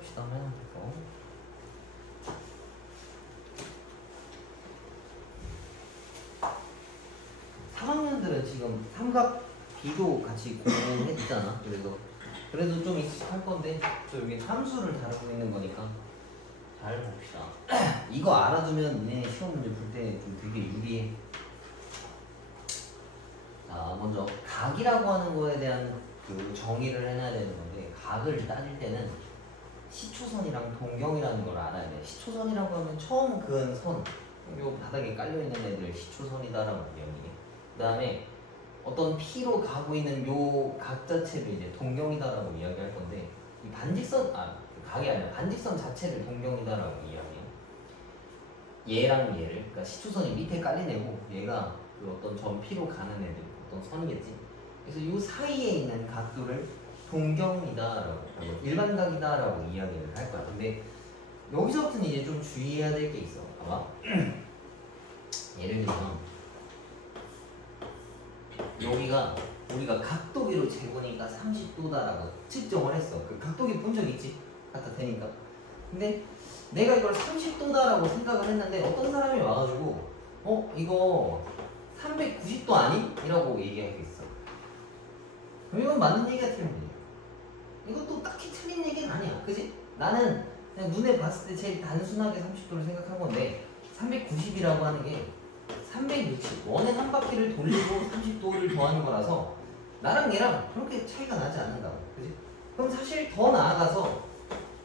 봅시다. 하나 더. 3학년들은 지금 삼각 B도 같이 공부했잖아. 그래도 좀 익숙할 건데 또 여기 함수를 다루고 있는 거니까 잘 봅시다. 이거 알아두면 니네 시험 문제 볼 때 좀 되게 유리해. 자, 먼저 각이라고 하는 거에 대한 그 정의를 해놔야 되는 건데, 각을 따질 때는 시초선이랑 동경이라는 걸 알아야 돼. 시초선이라고 하면 처음 그은 선, 요 바닥에 깔려있는 애들 시초선이다라고 얘기해. 그 다음에 어떤 P로 가고 있는 요 각 자체를 이제 동경이다라고 이야기할 건데, 이 반직선, 각이 아니라 반직선 자체를 동경이다라고 이야기해요. 얘랑 얘를, 그러니까 시초선이 밑에 깔린 애고 얘가 그 어떤 점 P로 가는 애들, 어떤 선이겠지. 그래서 요 사이에 있는 각도를 동경이다라고, 일반각이다라고 이야기를 할 거야. 근데 여기서부터는 이제 좀 주의해야 될 게 있어. 봐봐. 예를 들면 여기가 우리가 각도기로 재보니까 30도다라고 측정을 했어. 그 각도기 본 적 있지? 갖다 대니까. 근데 내가 이걸 30도다라고 생각을 했는데 어떤 사람이 와가지고 이거 390도 아니? 이라고 얘기하겠어. 그럼 이건 맞는 얘기가 틀린 거야. 이것도 딱히 틀린 얘기는 아니야. 그지? 나는 그냥 눈에 봤을 때 제일 단순하게 30도를 생각한 건데 390이라고 하는 게 360, 원의 한 바퀴를 돌리고 30도를 더하는 거라서 나랑 얘랑 그렇게 차이가 나지 않는다고. 그지? 그럼 사실 더 나아가서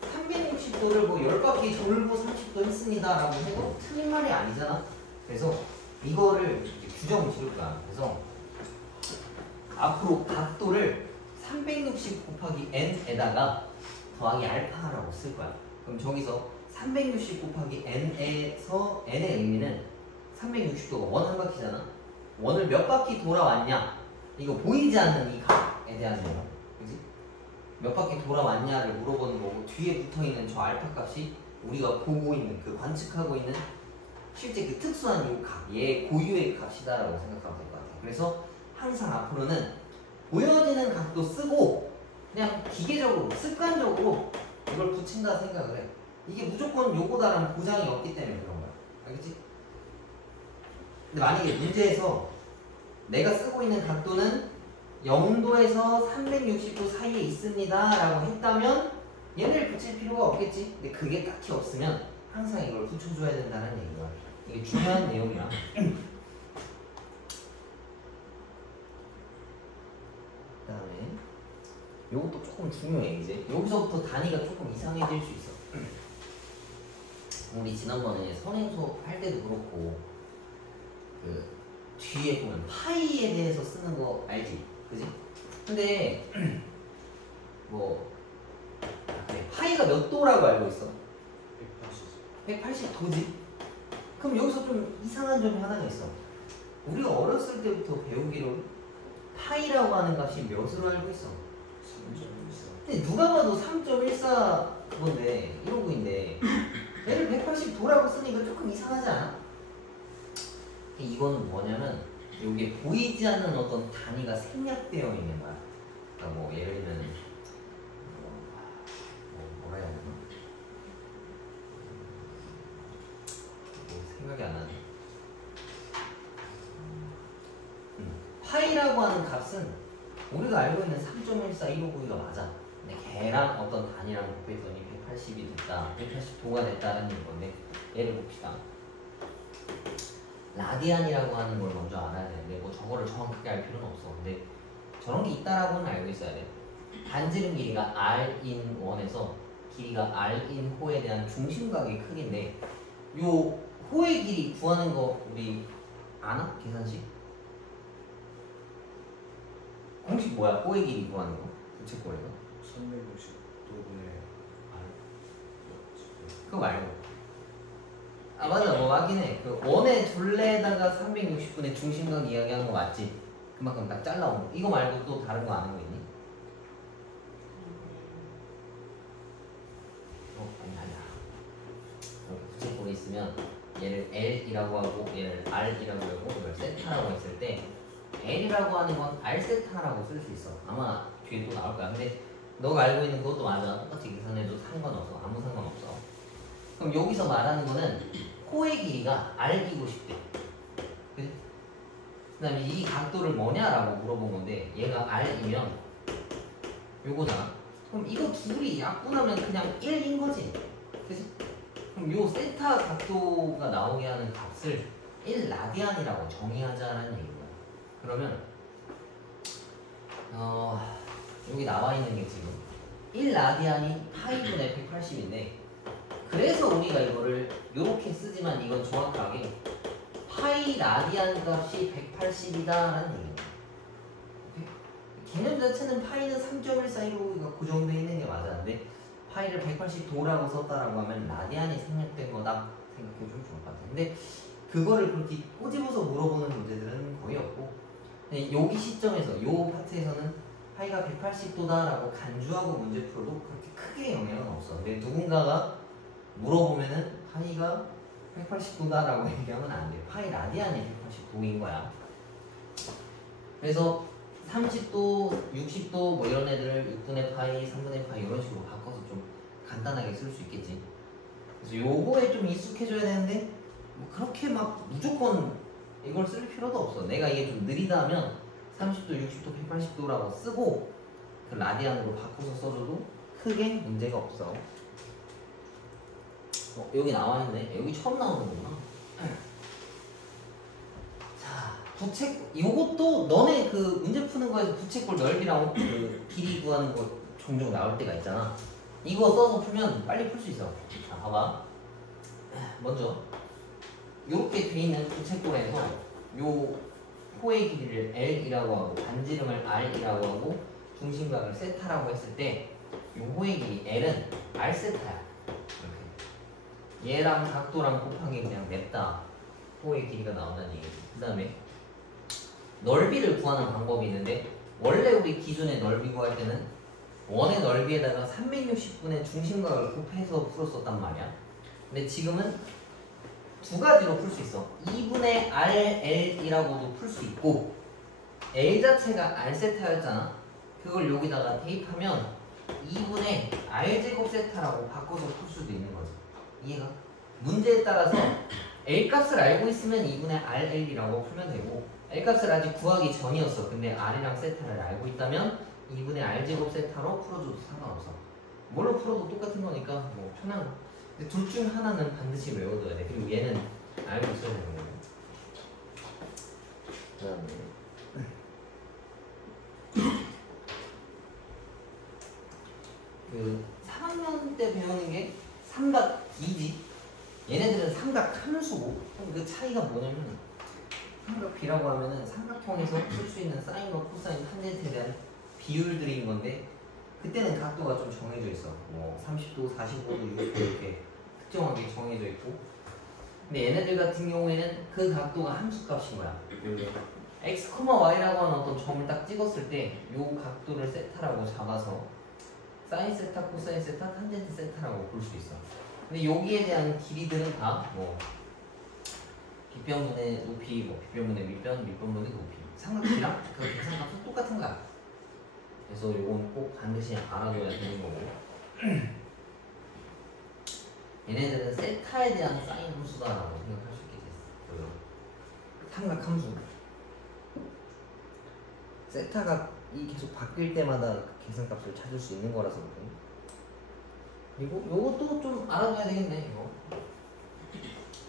360도를 뭐 10바퀴 돌고 30도 했습니다 라고 해도 틀린 말이 아니잖아. 그래서 이거를 이제 규정을 지을 거야. 그래서 앞으로 각도를 360 곱하기 n에다가 더하기 알파라고 쓸 거야. 그럼 저기서 360 곱하기 n에서 n의 의미는 360도가 원 한 바퀴잖아. 원을 몇 바퀴 돌아왔냐? 이거 보이지 않는 이 각에 대한 내용. 그지? 몇 바퀴 돌아왔냐를 물어보는 거고, 뒤에 붙어있는 저 알파 값이 우리가 보고 있는, 그 관측하고 있는 실제 그 특수한 이 각, 얘 고유의 값이다라고 생각하면 될 것 같아. 그래서 항상 앞으로는 보여지는 각도 쓰고 그냥 기계적으로, 습관적으로 이걸 붙인다 생각을 해. 이게 무조건 요거다라는 보장이 없기 때문에 그런 거야. 알겠지? 근데 만약에 문제에서 내가 쓰고 있는 각도는 0도에서 360도 사이에 있습니다 라고 했다면 얘를 붙일 필요가 없겠지. 근데 그게 딱히 없으면 항상 이걸 붙여줘야 된다는 얘기야. 이게 중요한 내용이야. 그 다음에 요것도 조금 중요해. 이제 여기서부터 단위가 조금 이상해질 수 있어. 우리 지난번에 선행수 할 때도 그렇고 그 뒤에 보면 파이에 대해서 쓰는 거 알지? 그지? 근데 뭐 파이가 몇 도라고 알고 있어? 180도지? 그럼 여기서 좀 이상한 점이 하나가 있어. 우리가 어렸을 때부터 배우기로 파이라고 하는 값이 몇으로 알고 있어? 3.14. 근데 누가 봐도 3.14 그건데 이러고 있는데 얘를 180도라고 쓰니까 조금 이상하지 않아? 이거는 뭐냐면 이게 보이지 않는 어떤 단위가 생략되어 있는 거야. 그러니까 뭐 예를 들면 뭐라 해야 되나? 생각이 안 나네. 파이라고 하는 값은 우리가 알고 있는 3.14 159가 맞아. 근데 걔랑 어떤 단위랑 곱했더니 180이 됐다, 180도가 됐다는 건데, 얘를 봅시다. 라디안이라고 하는 걸 먼저 알아야 되는데 뭐 저거를 정확하게 알 필요는 없어. 근데 저런 게 있다라고는 알고 있어야 돼. 반지름 길이가 r인 1에서 길이가 r인 호에 대한 중심각의 크기인데, 요 호의 길이 구하는 거 우리 아나? 계산식? 공식 뭐야? 호의 길이 구하는 거? 부채꼴에서? 360도분의 R. 그거 말고. 아 맞아, 뭐 맞긴 해. 그 원의 둘레에다가 360분의 중심각 이야기하는 거 맞지? 그만큼 딱 잘라온 거. 이거 말고 또 다른 거 아는 거 있니? 아니야. 부채꼴에 있으면 얘를 L이라고 하고 얘를 R이라고 하고 이걸 세타라고 했을 때 L이라고 하는 건 R 세타라고 쓸 수 있어. 아마 뒤에 또 나올 거야. 근데 너가 알고 있는 그것도 맞아. 똑같이 계산해도 상관없어. 아무 상관없어. 그럼 여기서 말하는 거는 코의 길이가 R이고 싶대. 그치? 그 다음에 이 각도를 뭐냐라고 물어본 건데 얘가 R이면 요거잖아. 그럼 이거 둘이 약분하면 그냥 1인 거지. 그치? 그럼 요 세타 각도가 나오게 하는 값을 1라디안이라고 정의하자라는 얘기야. 그러면 여기 나와 있는 게 지금 1라디안이 파이분의 180인데 그래서 우리가 이거를 이렇게 쓰지만 이건 정확하게 파이 라디안 값이 180이다라는 얘기예요. 개념 자체는 파이는 3.1415가 고정되어 있는 게 맞았는데 파이를 180도라고 썼다라고 하면 라디안이 생략된 거다 생각해주면 좋을 것 같아요. 근데 그거를 그렇게 꼬집어서 물어보는 문제들은 거의 없고 여기 시점에서 요 파트에서는 파이가 180도다라고 간주하고 문제 풀어도 그렇게 크게 영향은 없어. 근데 누군가가 물어보면은 파이가 180도다라고 얘기하면 안 돼. 파이 라디안이 180도인 거야. 그래서 30도, 60도 뭐 이런 애들을 6분의 파이, 3분의 파이 이런 식으로 바꿔서 좀 간단하게 쓸 수 있겠지. 그래서 요거에 좀 익숙해져야 되는데 뭐 그렇게 막 무조건 이걸 쓸 필요도 없어. 내가 이게 좀 느리다면 30도, 60도, 180도라고 쓰고 그 라디안으로 바꿔서 써줘도 크게 문제가 없어. 여기 나와있네. 여기 처음 나오는구나. 자, 부채꼴. 요것도 너네 그 문제 푸는 거에서 부채꼴 넓이랑 그 길이 구하는 거 종종 나올 때가 있잖아. 이거 써서 풀면 빨리 풀 수 있어. 자, 봐봐. 먼저 요렇게 돼 있는 부채꼴에서 요 코의 길이를 L이라고 하고 반지름을 R이라고 하고 중심각을 세타라고 했을 때 요 호의 길이 L은 R 세타야. 얘랑 각도랑 곱하기 그냥 냅다 호의 길이가 나온다는 얘기지. 그 다음에 넓이를 구하는 방법이 있는데 원래 우리 기존의 넓이 구할 때는 원의 넓이에다가 360분의 중심각을 곱해서 풀었었단 말이야. 근데 지금은 두 가지로 풀 수 있어. 2분의 RL이라고도 풀 수 있고 L 자체가 R세타였잖아. 그걸 여기다가 대입하면 2분의 R제곱 세타라고 바꿔서 풀 수도 있는 거지. 이해가? 문제에 따라서 L 값을 알고 있으면 2분의 RL이라고 풀면 되고 L 값을 아직 구하기 전이었어. 근데 R이랑 세타를 알고 있다면 2분의 R제곱 세타로 풀어줘도 상관없어. 뭘로 풀어도 똑같은 거니까 뭐 편한 거. 근데 둘 중 하나는 반드시 외워둬야 돼. 그리고 얘는 알고 있어야 되는 거예요. 그 다음에 그 3학년 때 배우는 게 삼각비지. 얘네들은 삼각함수고 그 차이가 뭐냐면 삼각비라고 하면은 삼각형에서 쓸 수 있는 사인과 코사인, 탄젠트에 대한 비율들인 건데 그때는 각도가 좀 정해져 있어. 뭐 30도, 45도, 60도 이렇게 특정하게 정해져 있고 근데 얘네들 같은 경우에는 그 각도가 함수값인 거야. x, y라고 하는 어떤 점을 딱 찍었을 때 요 각도를 세타라고 잡아서 사인 세타, 코사인 세타, 탄젠트 세타라고 볼 수 있어. 근데 여기에 대한 길이들은 다 뭐 빗변분의 높이, 뭐 빗변분의 밑변, 밑변분의 높이 삼각비랑 그 계산값은 똑같은 거야. 그래서 요건 꼭 반드시 알아둬야 되는 거고 얘네들은 세타에 대한 사인 함수다라고 생각할 수 있게 됐어. 삼각함수 세타가 이 계속 바뀔 때마다 계산값을 찾을 수 있는 거라서 그래. 그리고 요것도 좀 알아둬야 되겠네 이거.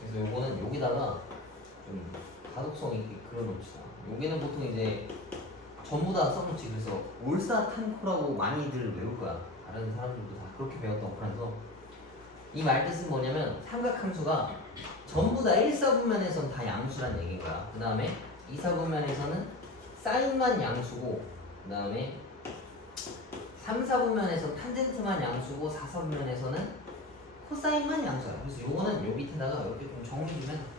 그래서 요거는 여기다가 좀 가독성 있게 그려놓읍시다. 여기는 보통 이제 전부 다 써놓지. 그래서 올사탄코라고 많이들 외울 거야. 다른 사람들도 다 그렇게 배웠던 거라서 이 말뜻은 뭐냐면 삼각함수가 전부 다 1사분면에서는 다 양수란 얘기인 거야. 그 다음에 2사분면에서는 사인만 양수고 그 다음에 3사분면에서 탄젠트만 양수고 4사분면에서는 코사인만 양수야. 그래서 요거는 요 밑에다가 이렇게 좀 정리해주면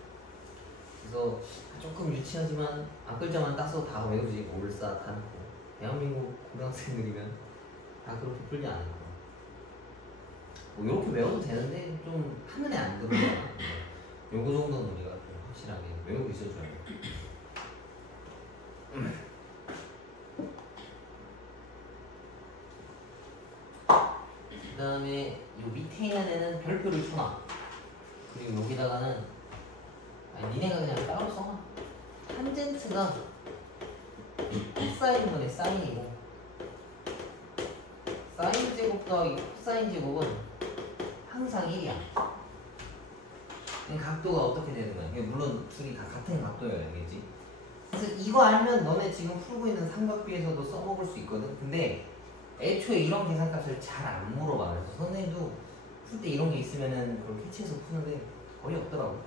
그래서 조금 유치하지만 앞글자만 따서 다 외우지. 올사, 탄코. 대한민국 고등학생들이면 다 그렇게 풀지 않을 거야. 뭐 이렇게 외워도 되는데 좀 한눈에 안 들어오잖아. 요거 정도는 우리가 좀 확실하게 외우고 있어줘야 돼. 그리고 여기다가는 아니 니네가 그냥 따로 써놔. 탄젠트가 코사인분의 사인이고 사인 제곱 더하기 코사인 제곱은 항상 1이야. 각도가 어떻게 되는 거야? 물론 둘이 다 같은 각도여야겠지. 그래서 이거 알면 너네 지금 풀고 있는 삼각비에서도 써먹을 수 있거든. 근데 애초에 이런 계산값을 잘 안 물어봐. 그래서 선생님도 풀 때 이런 게 있으면은 그걸 캐치해서 푸는데 거의 없더라고.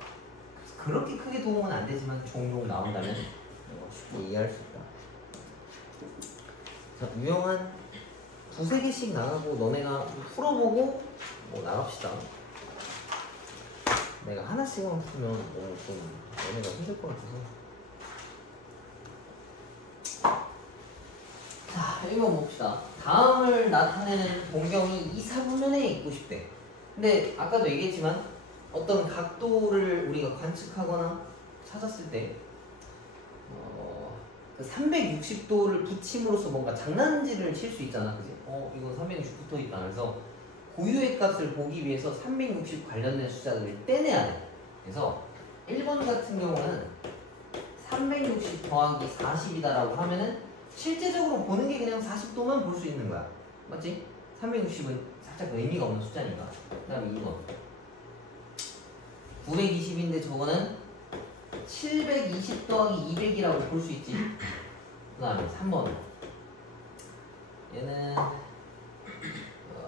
그래서 그렇게 크게 도움은 안 되지만 종종 나온다면 쉽게 이해할 수 있다. 자, 유형한 두세 개씩 나가고 너네가 풀어보고 뭐 나갑시다. 내가 하나씩만 풀면 너무 좀 너네가 힘들 것 같아서. 자, 읽어봅시다. 다음을 나타내는 동경이 2, 4분면에 있고 싶대. 근데 아까도 얘기했지만 어떤 각도를 우리가 관측하거나 찾았을 때 그 360도를 붙임으로써 뭔가 장난질을 칠 수 있잖아. 그지? 이건 360 붙어 있다. 그래서 고유의 값을 보기 위해서 360 관련된 숫자들을 떼내야 돼. 그래서 1번 같은 경우는 360 더하기 40이다라고 하면은 실제적으로 보는 게 그냥 40도만 볼 수 있는 거야. 맞지? 360은 살짝 의미가 없는 숫자니까. 그 다음에 2번 920인데 저거는 720 더하기 200이라고 볼 수 있지. 그 다음에 3번 얘는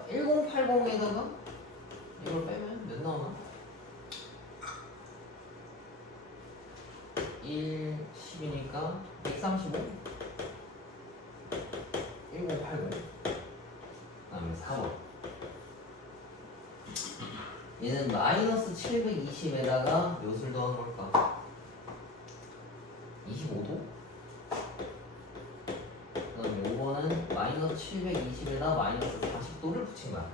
1080에다가 이걸 빼면 몇 나오나? 1, 10이니까 135 1080 그 다음에 4번 얘는 마이너스 720에다가 몇을 더한 걸까? 25도? 그 다음에 5번은 마이너스 720에다 마이너스 40도를 붙인 거야.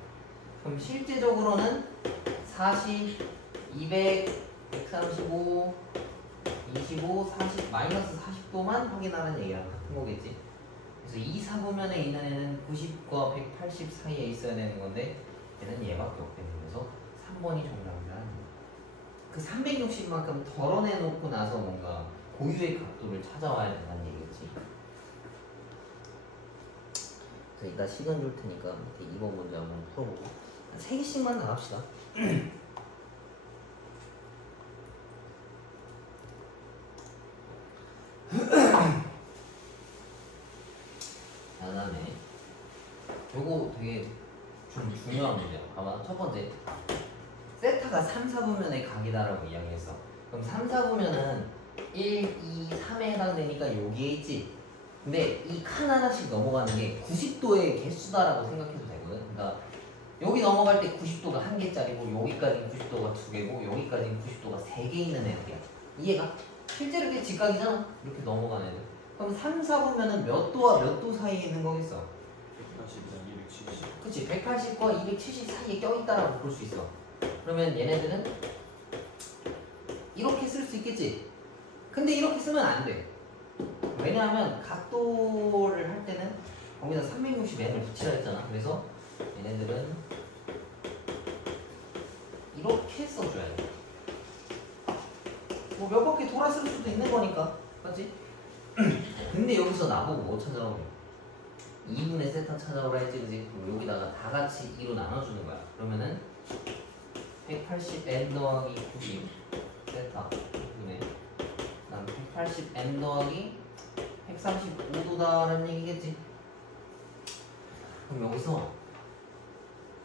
그럼 실제적으로는 40, 200, 135, 25, 40, 마이너스 40도만 확인하는 얘기랑 같은 거겠지. 그래서 2, 4분면에 있는 애는 90과 180 사이에 있어야 되는 건데 얘는 얘밖에 없대. 그래서 3번이 정답이라는 거야. 그 360만큼 덜어내놓고 나서 뭔가 고유의 각도를 찾아와야 된다는 얘기겠지. 그래서 이따 시간 줄 테니까 2번 문제 한번 풀어보고 3개씩만 나갑시다. 그 다음에 요거 되게 좀 중요한 문제야. 봐봐. 첫 번째 세타가 3, 4분면의 각이다라고 이야기했어. 그럼 3, 4분면은 1, 2, 3에 해당되니까 여기에 있지. 근데 이 칸 하나씩 넘어가는 게 90도의 개수다라고 생각해도 되거든. 그러니까 여기 넘어갈 때 90도가 한 개짜리고 여기까지 90도가 두 개고 여기까지 90도가 세 개 있는 애들이야. 이해가? 실제로 이게 직각이잖아. 이렇게 넘어가는 애들. 그럼 3, 4분면은 몇 도와 몇 도 사이에 있는 거겠어? 180이랑 270. 그치. 180과 270 사이에 껴있다라고 볼 수 있어. 그러면 얘네들은 이렇게 쓸 수 있겠지. 근데 이렇게 쓰면 안 돼. 왜냐하면 각도를 할 때는 거기다 360n을 붙이라 했잖아. 그래서 얘네들은 이렇게 써줘야 돼. 뭐 몇 바퀴 돌아 쓸 수도 있는 거니까. 맞지? 근데 여기서 나보고 뭐 찾아오래? 2분의 세타 찾아오라 했지, 그지? 그럼 여기다가 다 같이 2로 나눠주는 거야. 그러면은 180n 더하기 90 세타 2분의 그 다음 180n 더하기 135도다라는 얘기겠지. 그럼 여기서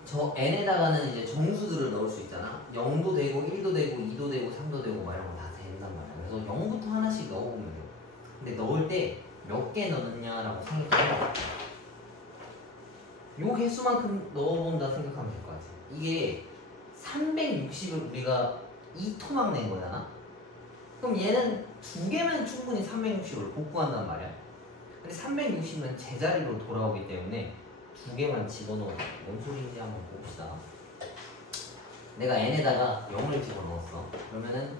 저 n에다가는 이제 정수들을 넣을 수 있잖아. 0도 되고 1도 되고 2도 되고 3도 되고 막 이런 거 다 된단 말이야. 그래서 0부터 하나씩 넣어보면 돼. 근데 넣을 때 몇 개 넣느냐라고 생각해봐. 요 개수만큼 넣어본다 생각하면 될 것 같아. 이게 360을 우리가 2토막 낸 거잖아. 그럼 얘는 두 개면 충분히 360을 복구한단 말이야. 근데 360은 제자리로 돌아오기 때문에 두 개만 집어넣어. 뭔 소리인지 한번 봅시다. 내가 n에다가 0을 집어넣었어. 그러면은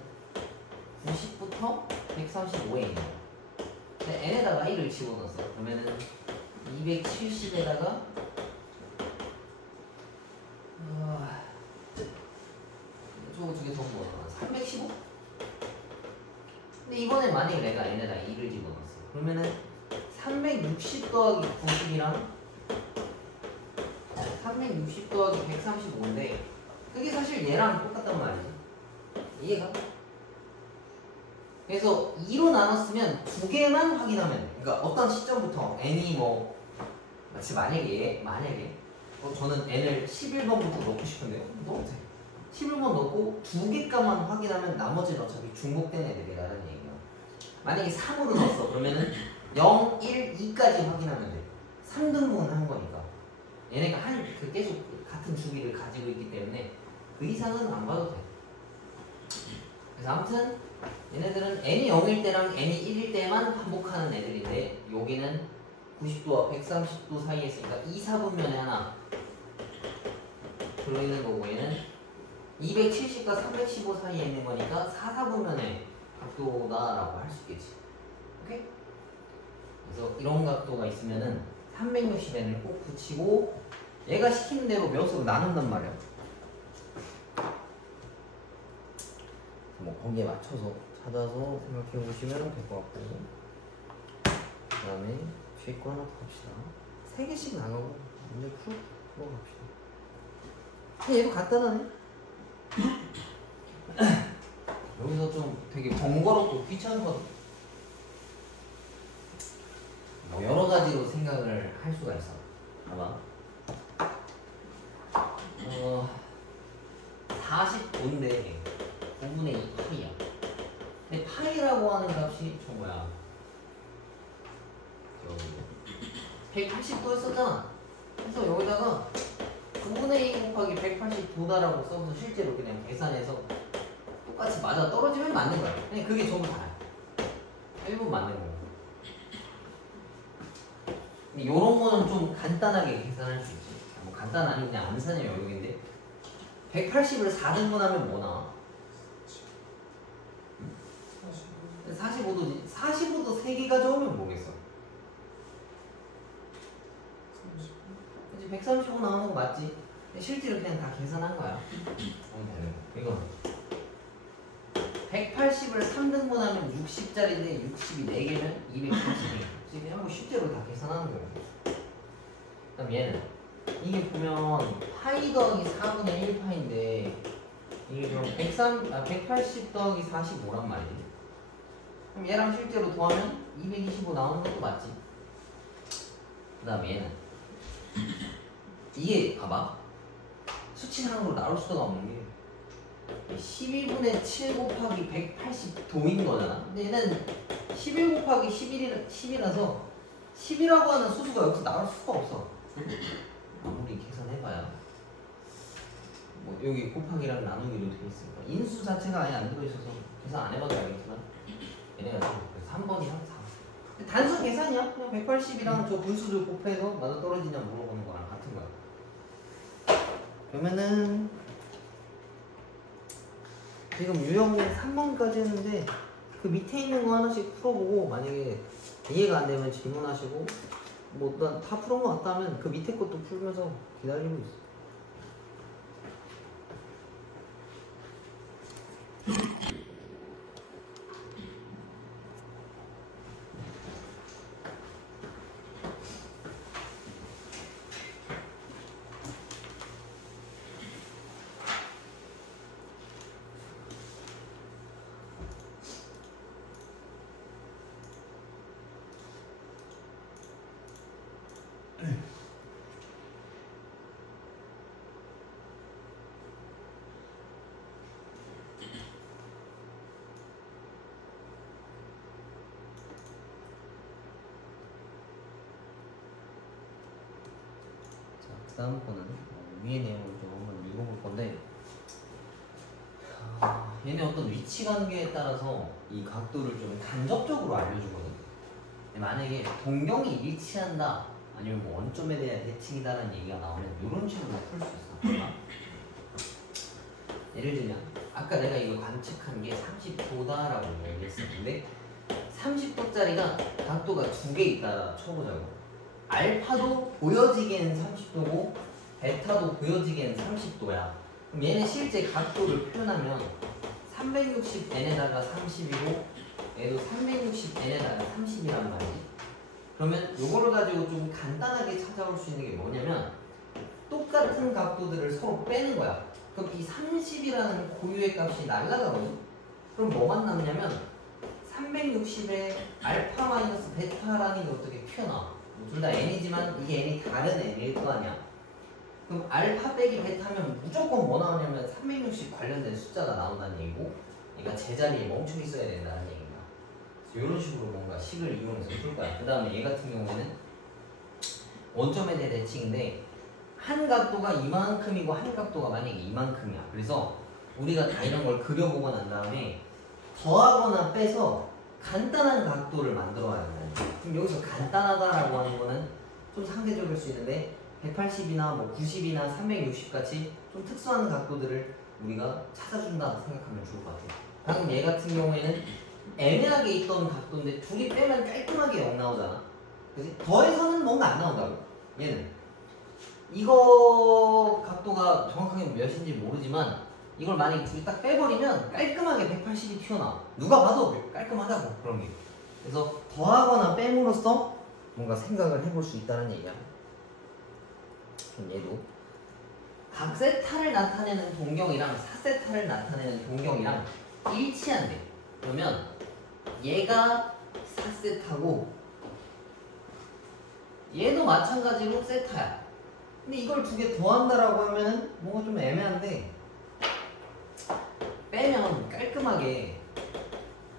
90부터 135에 있는 거야. 근데 n에다가 1을 집어넣었어. 그러면은 270에다가 저거 두 개 더뭐 315? 근데 이번에 만약에 내가 얘네다 2를 집어넣었어. 그러면은 360 더하기 90이랑 360 더하기 135인데 그게 사실 얘랑 똑같단 말이지. 이해가? 그래서 2로 나눴으면 두 개만 확인하면 돼. 그러니까 어떤 시점부터 n이 뭐 만약에 저는 n을 11번부터 넣고 싶은데요. 넣어도 돼. 11번 넣고 두 개 값만 확인하면 나머지는 어차피 중복된 애들이라는 얘기야. 만약에 3으로 넣었어. 그러면은 0, 1, 2까지 확인하면 돼. 3등분을 한 거니까. 얘네가 계속 같은 주기를 가지고 있기 때문에 그 이상은 안 봐도 돼. 그래서 아무튼 얘네들은 n이 0일 때랑 n이 1일 때만 반복하는 애들인데 여기는 90도와 130도 사이에 있으니까 2, 4분면에 하나 들어있는 거고 얘는 270과 315 사이에 있는 거니까 4, 4분면의 각도다라고 할 수 있겠지. 오케이? 그래서 이런 각도가 있으면은 360n을 꼭 붙이고 얘가 시키는 대로 몇으로 나눈단 말이야. 뭐 거기에 맞춰서 찾아서 생각해 보시면 될 것 같고 그 다음에 뒤에 거 하나 더 갑시다. 3개씩 나누고 문제 풀어갑시다. 얘도 간단하네. 여기서 좀 되게 번거롭고 귀찮거든. 뭐 여러 가지로 생각을 할 수가 있어. 봐봐. 45인데 9분의 2 파이야. 근데 파이라고 하는 값이 저 뭐야? 180도 했었잖아. 그래서 여기다가 9분의 2 곱하기 180도다라고 써서 실제로 그냥 계산해서 똑같이 맞아 떨어지면 맞는 거야. 그냥 그게 전부 다야. 1분 맞는 거야. 근데 요런 거는 좀 간단하게 계산할 수 있지. 뭐 간단 아니 그냥 암산의 영역인데 180을 4등분하면 뭐 나와? 45도지. 45도 3개 가져오면 뭐겠어? 그치, 135 나오는 거 맞지? 실제로 그냥 다 계산한 거야. 이거 180을 3등분하면 60짜리인데 60이 4개면 270이 그냥 뭐 실제로 다 계산하는 거야. 그럼 얘는 이게 보면 파이 더하기 4분의 1파인데 이게 그럼 180 더하기 45란 말이지. 그럼 얘랑 실제로 더하면 225 나오는 것도 맞지. 그 다음에 얘는 이게 봐봐 수치상으로 나올 수가 없는 게 12분의 7 곱하기 180도인 거잖아. 근데 얘는 11 곱하기 10이라서 10이라고 하는 수수가 여기서 나올 수가 없어. 아무리 계산해봐야 뭐 여기 곱하기랑 나누기로 되어 있으니까 인수 자체가 아예 안 들어있어서 계산 안 해봐도 알겠지만 얘네가 3번이랑 4 단순 계산이야. 그냥 180이랑 저 분수를 곱해서 맞아 떨어지냐 물어보는 거랑 같은 거야. 그러면은 지금 유형은 3번까지 했는데 그 밑에 있는 거 하나씩 풀어보고 만약에 이해가 안 되면 질문하시고 뭐 난 다 풀은 거 같다면 그 밑에 것도 풀면서 기다리고 있어. 그 다음 거는 위의 내용을 좀 한번 읽어볼 건데 얘네 어떤 위치 관계에 따라서 이 각도를 좀 간접적으로 알려주거든. 만약에 동경이 일치한다 아니면 뭐 원점에 대한 대칭이다라는 얘기가 나오면 이런 식으로 풀 수 있어. 예를 들면 아까 내가 이거 관측한 게 30도다라고 얘기했어. 근데 30도짜리가 각도가 두 개 있다라 쳐보자고. 알파도 보여지기엔 30도고 베타도 보여지기엔 30도야. 그럼 얘는 실제 각도를 표현하면 360n에다가 30이고 얘도 360n에다가 30이란 말이지. 그러면 요거를 가지고 좀 간단하게 찾아올 수 있는 게 뭐냐면 똑같은 각도들을 서로 빼는 거야. 그럼 이 30이라는 고유의 값이 날라가거든. 그럼 뭐만 남냐면 360에 알파 마이너스 베타라는 게 어떻게 튀어나와. 둘 다 n이지만 이게 n이 다른 n일 거 아니야. 그럼 알파 빼기 베타면 무조건 뭐 나오냐면 360 관련된 숫자가 나온다는 얘기고 얘가 제자리에 멈춰 있어야 된다는 얘기입니다. 그래서 이런 식으로 뭔가 식을 이용해서 풀 거야. 그 다음에 얘 같은 경우에는 원점에 대해 대칭인데 한 각도가 이만큼이고 한 각도가 만약에 이만큼이야. 그래서 우리가 다 이런 걸 그려보고 난 다음에 더하거나 빼서 간단한 각도를 만들어야 된다. 그럼 여기서 간단하다라고 하는 거는 좀 상대적일 수 있는데 180이나 뭐 90이나 360 같이 좀 특수한 각도들을 우리가 찾아준다 생각하면 좋을 것 같아요. 방금 얘 같은 경우에는 애매하게 있던 각도인데 둘이 빼면 깔끔하게 0 나오잖아. 그치? 더해서는 뭔가 안 나온다고. 얘는 이거 각도가 정확하게 몇인지 모르지만 이걸 만약에 둘이 딱 빼버리면 깔끔하게 180이 튀어나와. 누가 봐도 깔끔하다고 그런 게. 그래서 더하거나 뺨으로써 뭔가 생각을 해볼 수 있다는 얘기야. 그럼 얘도 각 세타를 나타내는 동경이랑 4세타를 나타내는 동경이랑 일치한대. 그러면 얘가 4세타고 얘도 마찬가지로 세타야. 근데 이걸 두 개 더한다라고 하면은 뭔가 좀 애매한데 빼면 깔끔하게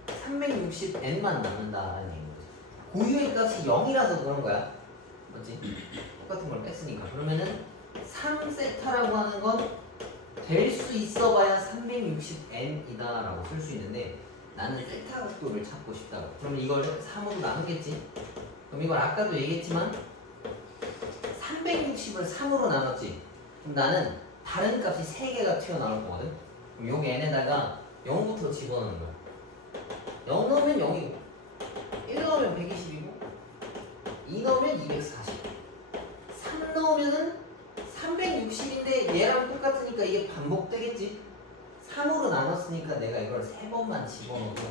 360n만 남는다라는 얘기인 거지. 고유의 값이 0이라서 그런 거야. 맞지? 똑같은 걸 뺐으니까. 그러면은 3세타라고 하는 건 될 수 있어봐야 360n이다 라고 쓸 수 있는데 나는 세타 각도를 찾고 싶다고. 그러면 이걸 3으로 나누겠지? 그럼 이걸 아까도 얘기했지만 360을 3으로 나눴지? 그럼 나는 다른 값이 3개가 튀어나올 거거든? 그럼 여기 n에다가 0부터 집어넣는 거야. 0 넣으면 0이고 1 넣으면 120이고 2 넣으면 240 3 넣으면은 360인데 얘랑 똑같으니까 이게 반복되겠지? 3으로 나눴으니까 내가 이걸 3번만 집어넣어도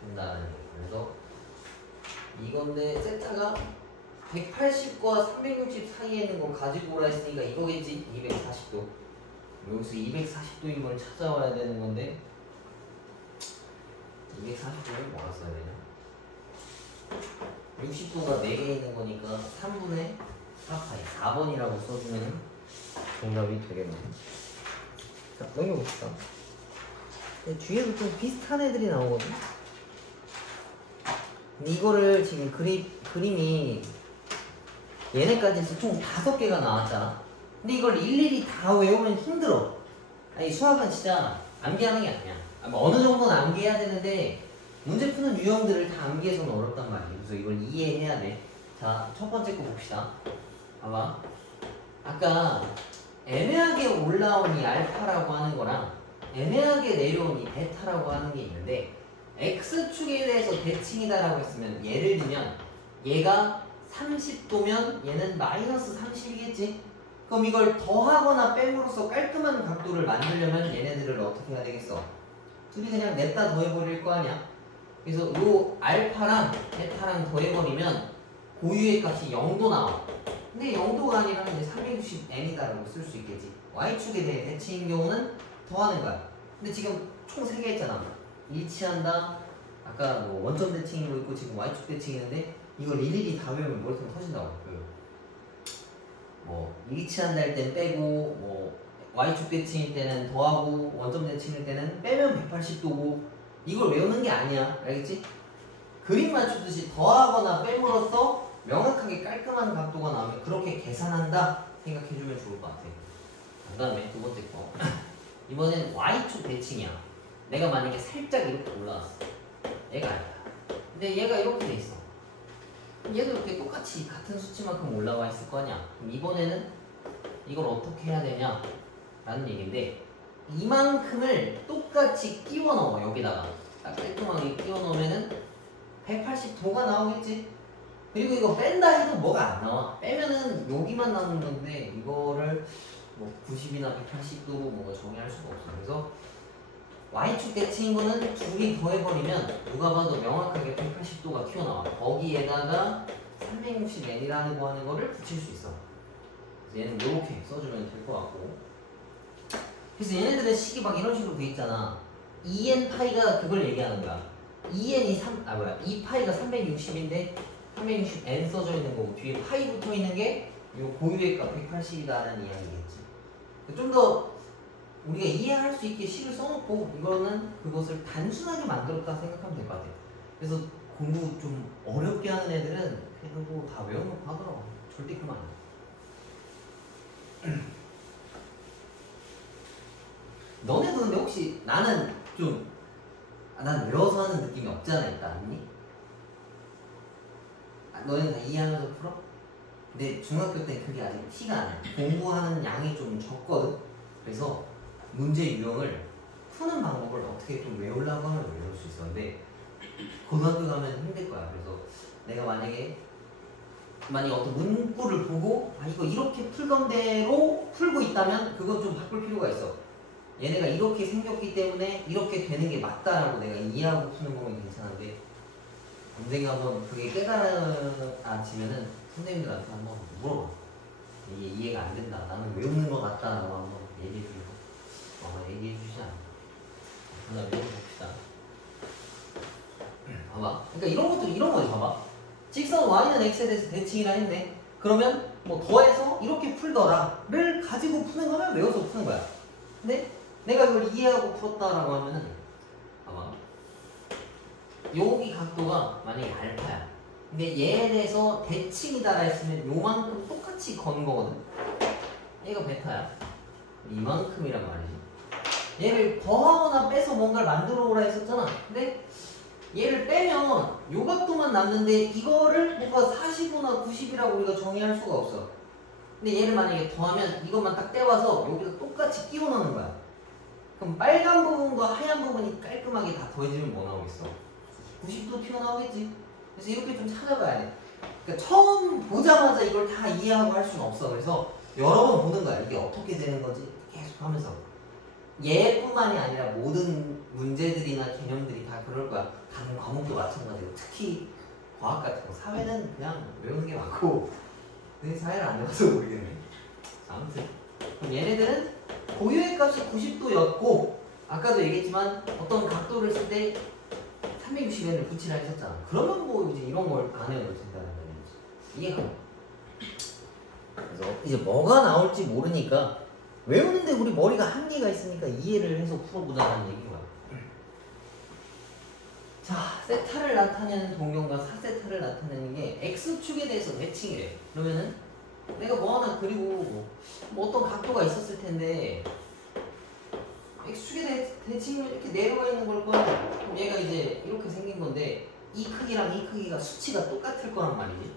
된다는 거예요. 그래서 이건데 세타가 180과 360 사이에 있는 거 가지고 오라 했으니까 이거겠지? 240도. 여기서 240도인 걸 찾아와야 되는 건데 240도를 뭐라 써야 되냐? 60도가 4개 있는 거니까 3분의 4파이 4번이라고 써주면 정답이 되겠네. 자, 넘겨봅시다. 뒤에도 좀 비슷한 애들이 나오거든. 근데 이거를 지금 그림이 얘네까지 해서 총 5개가 나왔잖아. 근데 이걸 일일이 다 외우면 힘들어. 아니 수학은 진짜 암기하는 게 아니야. 어느 정도는 암기해야 되는데 문제 푸는 유형들을 다 암기해서는 어렵단 말이야. 그래서 이걸 이해해야 돼. 자, 첫 번째 거 봅시다. 봐봐. 아까 애매하게 올라온 이 알파라고 하는 거랑 애매하게 내려온 이 베타라고 하는 게 있는데 X축에 대해서 대칭이다라고 했으면 예를 들면 얘가 30도면 얘는 마이너스 30이겠지? 그럼 이걸 더하거나 뺨으로써 깔끔한 각도를 만들려면 얘네들을 어떻게 해야 되겠어? 둘이 그냥 냈다 더해버릴 거 아니야? 그래서 요 알파랑 베타랑 더해버리면 고유의 값이 0도 나와. 근데 0도가 아니라 이제 360n이다라고 쓸 수 있겠지. Y축에 대해 대칭인 경우는 더하는 거야. 근데 지금 총 3개 했잖아. 일치한다. 아까 뭐 원점 대칭인 거 있고 지금 Y축 대칭이는데 이걸 일일이 다 외우면 머리통 터진다고. 뭐 일치한다 할 땐 빼고 뭐 Y축 대칭일 때는 더하고 원점 대칭일 때는 빼면 180도고 이걸 외우는 게 아니야. 알겠지? 그림 맞추듯이 더하거나 뺨으로써 명확하게 깔끔한 각도가 나오면 그렇게 계산한다 생각해주면 좋을 것 같아. 그 다음에 두 번째 거. 이번엔 Y축 대칭이야. 내가 만약에 살짝 이렇게 올라왔어. 얘가 아니야. 근데 얘가 이렇게 돼 있어. 얘도 이렇게 똑같이 같은 수치만큼 올라와 있을 거 아니야. 그럼 이번에는 이걸 어떻게 해야 되냐 라는 얘기인데 이만큼을 똑같이 끼워 넣어. 여기다가 딱 깔끔하게 끼워 넣으면은 180도가 나오겠지. 그리고 이거 뺀다 해도 뭐가 안 나와. 빼면은 여기만 나오는 건데 이거를 뭐 90이나 180도로 뭔가 정의할 수가 없어. 그래서 Y축 대칭인 거는 둘이 더해버리면 누가 봐도 명확하게 180도가 튀어나와. 거기에다가 360n이라는 거 하는 거를 붙일 수 있어. 그래서 얘는 이렇게 써주면 될 것 같고. 그래서 얘네들의 식이 막 이런 식으로 돼 있잖아. 2n 파이가 그걸 얘기하는 거야. 2파이가 360인데 360n 써져 있는 거고 뒤에 파이 붙어 있는 게 요 고유의 값 180이다라는 이야기겠지. 좀 더 우리가 이해할 수 있게 식을 써놓고 이거는 그것을 단순하게 만들었다 생각하면 될 것 같아. 그래서 공부 좀 어렵게 하는 애들은 그냥 다 외워놓고 하더라고. 절대 그만 안 해. 너네도 근데 혹시 나는 좀 난 외워서 하는 느낌이 없잖아 일단 아니? 너네는 다 이해하면서 풀어? 근데 중학교 때 그게 아직 티가 안 나. 공부하는 양이 좀 적거든. 그래서 문제 유형을 푸는 방법을 어떻게 좀 외우려고 하면 외울 수 있어. 근데 고등학교 가면 힘들 거야. 그래서 내가 만약에 어떤 문구를 보고 이거 이렇게 풀던 대로 풀고 있다면 그건 좀 바꿀 필요가 있어. 얘네가 이렇게 생겼기 때문에 이렇게 되는 게 맞다라고 내가 이해하고 푸는 거면 괜찮은데 언젠가 한번 그게 깨달아지면은 선생님들한테 한번 물어봐. 이게 이해가 안 된다. 나는 외우는 것 같다라고 한번 얘기해 주고 얘기해 주지 않아. 그다음에 봅시다. 봐봐. 그러니까 이런 것도 이런 거지. 봐봐. 직선 y는 x에 대해서 대칭이라 했네. 그러면 뭐 더해서 이렇게 풀더라를 가지고 푸는 거면 외워서 푸는 거야. 근데 내가 이걸 이해하고 풀었다라고 하면은 봐봐. 여기 각도가 만약에 알파야. 근데 얘에 대해서 대칭이다라 했으면 요만큼 똑같이 건 거거든. 얘가 베타야. 이만큼이란 말이지. 얘를 더하거나 빼서 뭔가를 만들어 오라 했었잖아. 근데 얘를 빼면 요 각도만 남는데 이거를 뭔가 45나 90이라고 우리가 정의할 수가 없어. 근데 얘를 만약에 더하면 이것만 딱 떼와서 여기다 똑같이 끼워 넣는 거야. 그럼 빨간 부분과 하얀 부분이 깔끔하게 다 더해지면 뭐 나오겠어? 90도 튀어나오겠지. 그래서 이렇게 좀 찾아봐야 돼. 그러니까 처음 보자마자 이걸 다 이해하고 할 수는 없어. 그래서 여러 번 보는 거야. 이게 어떻게 되는 거지? 계속 하면서. 얘뿐만이 아니라 모든 문제들이나 개념들이 다 그럴 거야. 다른 과목도 마찬가지고. 특히 과학 같은 거. 사회는 그냥 외우는 게 많고 내 사회를 안 해봐서 모르겠네. 아무튼 그럼 얘네들은 고유의 값이 90도였고 아까도 얘기했지만 어떤 각도를 쓸 때 360n을 붙이라 했었잖아. 그러면 뭐 이제 이런 걸 안 해도 된다는 거지. 이해가? 그래서 이제 뭐가 나올지 모르니까 외우는데 우리 머리가 한계가 있으니까 이해를 해서 풀어보자는 얘기가. 자, 세타를 나타내는 동경과 4세타를 나타내는 게 x축에 대해서 대칭이래. 그러면은 내가 뭐 하나 그리고 뭐 어떤 각도가 있었을 텐데 x축에 대칭이면 이렇게 내려가 있는 걸 거야. 그럼 얘가 이제 이렇게 생긴 건데 이 크기랑 이 크기가 수치가 똑같을 거란 말이지.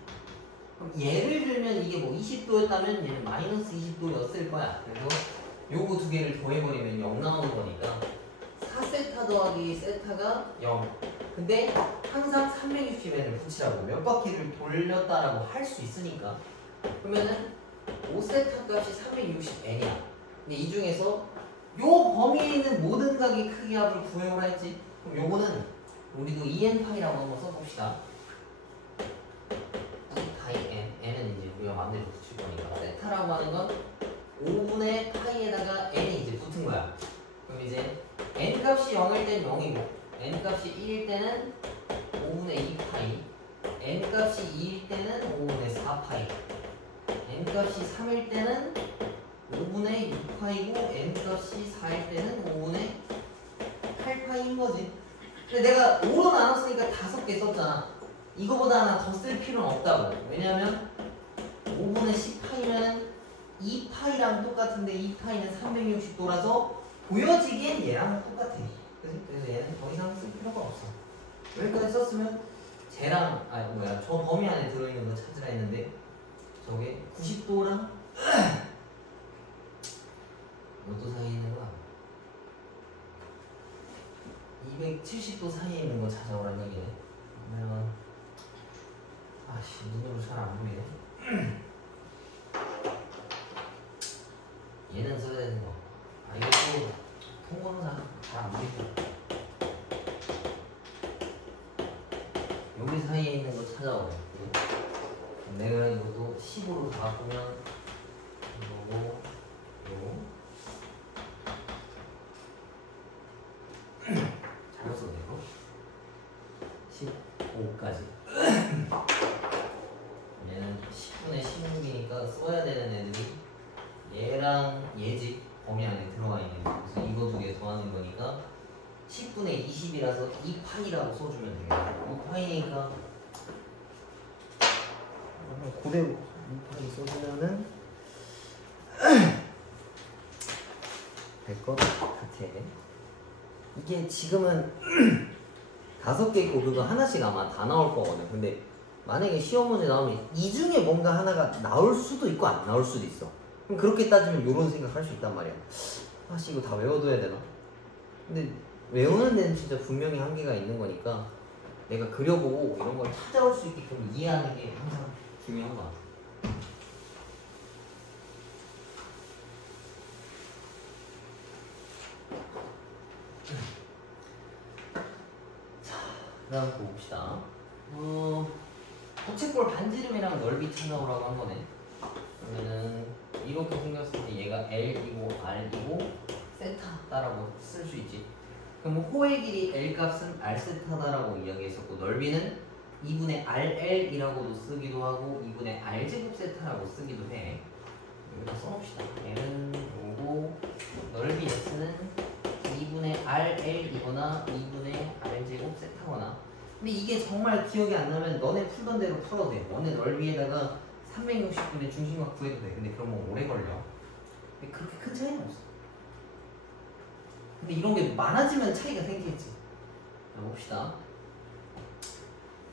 그럼 예를 들면 이게 뭐 20도였다면 얘는 마이너스 20도였을 거야. 그래서 요거 두 개를 더해버리면 0 나오는 거니까 4세타 더하기 세타가 0. 근데 항상 360n을 붙이라고 몇 바퀴를 돌렸다라고 할 수 있으니까 그러면은 5세타 값이 360n이야. 근데 이 중에서 요 범위에 있는 모든 각의 크기 합을 구해오라 했지. 그럼 요거는 우리도 2n파이라고 한번 써봅시다. 파이 n, n은 이제 우리가 마음대로 붙일 거니까 세타라고 하는 건 5분의 파이에다가 n이 이제 붙은 거야. 그럼 이제 n 값이 0일 땐 0이고 n 값이 1일 때는 5분의 2파이, n 값이 2일 때는 5분의 4파이, n 값이 3일 때는 5분의 6파이고 n 값이 4일 때는 5분의 8파이인 거지. 근데 내가 5로 나눴으니까 5개 썼잖아. 이거보다 하나 더 쓸 필요는 없다고. 왜냐면 5분의 10파이면 2파이랑 똑같은데 2파이는 360도라서 보여지기엔 얘랑 똑같아. 그래서 얘는 더 이상 쓸 필요가 없어. 여기까지 썼으면 쟤랑 저 범위 안에 들어있는 거 찾으라 했는데 저게 90도랑 몇 도 사이에 있는 거야? 270도 사이에 있는 거 찾아오란 얘기네. 그러면 눈으로 잘 안 보이네. 얘는 써야 되는 거. 아 이것도 통과하자. 잘 안 보인다. 여기 사이에 있는 거 찾아오래. 내가 이것도 10으로 다 바꾸면 이거고 이거 잘못 썼네 이거 15까지 얘는 10분의 16이니까 써야 되는 애들이 얘랑 얘지 범위 안에 들어가 있는 거. 그래서 이거 두 개 더하는 거니까 10분의 20이라서 2파이라고 써주면 되겠다. 2파이니까 그대로 2파이 써주면은 될 것 같아. 이게 지금은 5개 있고 그거 하나씩 아마 다 나올 거거든. 근데 만약에 시험 문제 나오면 이 중에 뭔가 하나가 나올 수도 있고 안 나올 수도 있어. 그럼 그렇게 따지면 이런 생각 할 수 있단 말이야. 아씨 이거 다 외워둬야 되나? 근데 외우는 데는 진짜 분명히 한계가 있는 거니까 내가 그려보고 이런 걸 찾아올 수 있게끔 이해하는 게 항상 중요한 것 같아. 자, 그 다음 거 봅시다. 부채꼴 반지름이랑 넓이 찾아오라고 한 거네. 그러면은 이렇게 생겼을 때 얘가 L이고 R이고 세타다라고 쓸 수 있지. 그럼 호의 길이 L 값은 R 세타다라고 이야기했었고 넓이는 2분의 RL이라고도 쓰기도 하고 2분의 R제곱 세타라고 쓰기도 해. 여기다 써놓읍시다. L은 요거 넓이 S는 2분의 RL이거나 2분의 R제곱 세타거나. 근데 이게 정말 기억이 안 나면 너네 풀던 대로 풀어도 돼. 너네 넓이에다가 360분의 중심각 구해도 돼. 근데 그러면 오래 걸려. 근데 그렇게 큰 차이는 없어. 근데 이런 게 많아지면 차이가 생기겠지. 자, 봅시다.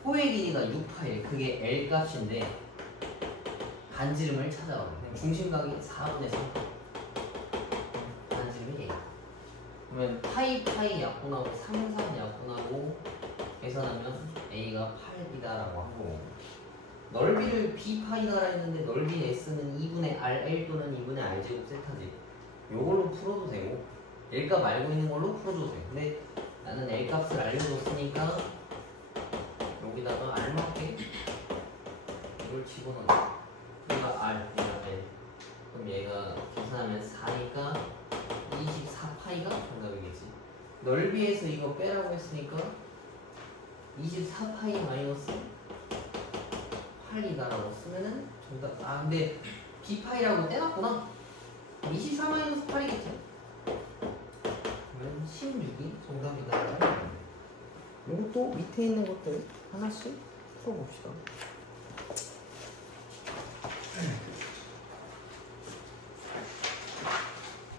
호의 길이가 6파일, 그게 L 값인데 반지름을 찾아와. 중심각이 4분의 3. 반지름이 얘야. 그러면 파이 약분하고 3, 3 약분하고 계산하면 A가 8이다라고 하고 넓이를 B파이다라 했는데 넓이 S는 2분의 RL 또는 2분의 R제곱 세타지. 요걸로 풀어도 되고 L값 알고 있는 걸로 풀어줘도 돼. 근데 나는 L값을 알려줬으니까 여기다가 R 맞게 이걸 집어넣어. 얘가 R, 얘가 L. 그럼 얘가 계산하면 4니까 24파이가 정답이겠지. 넓이에서 이거 빼라고 했으니까 24파이 마이너스 8이다라고 쓰면은 정답. 아 근데 B파이라고 떼놨구나. 24 마이너스 8이겠지. 그러면 16이 정답이다. 이것도 밑에 있는 것들 하나씩 풀어봅시다.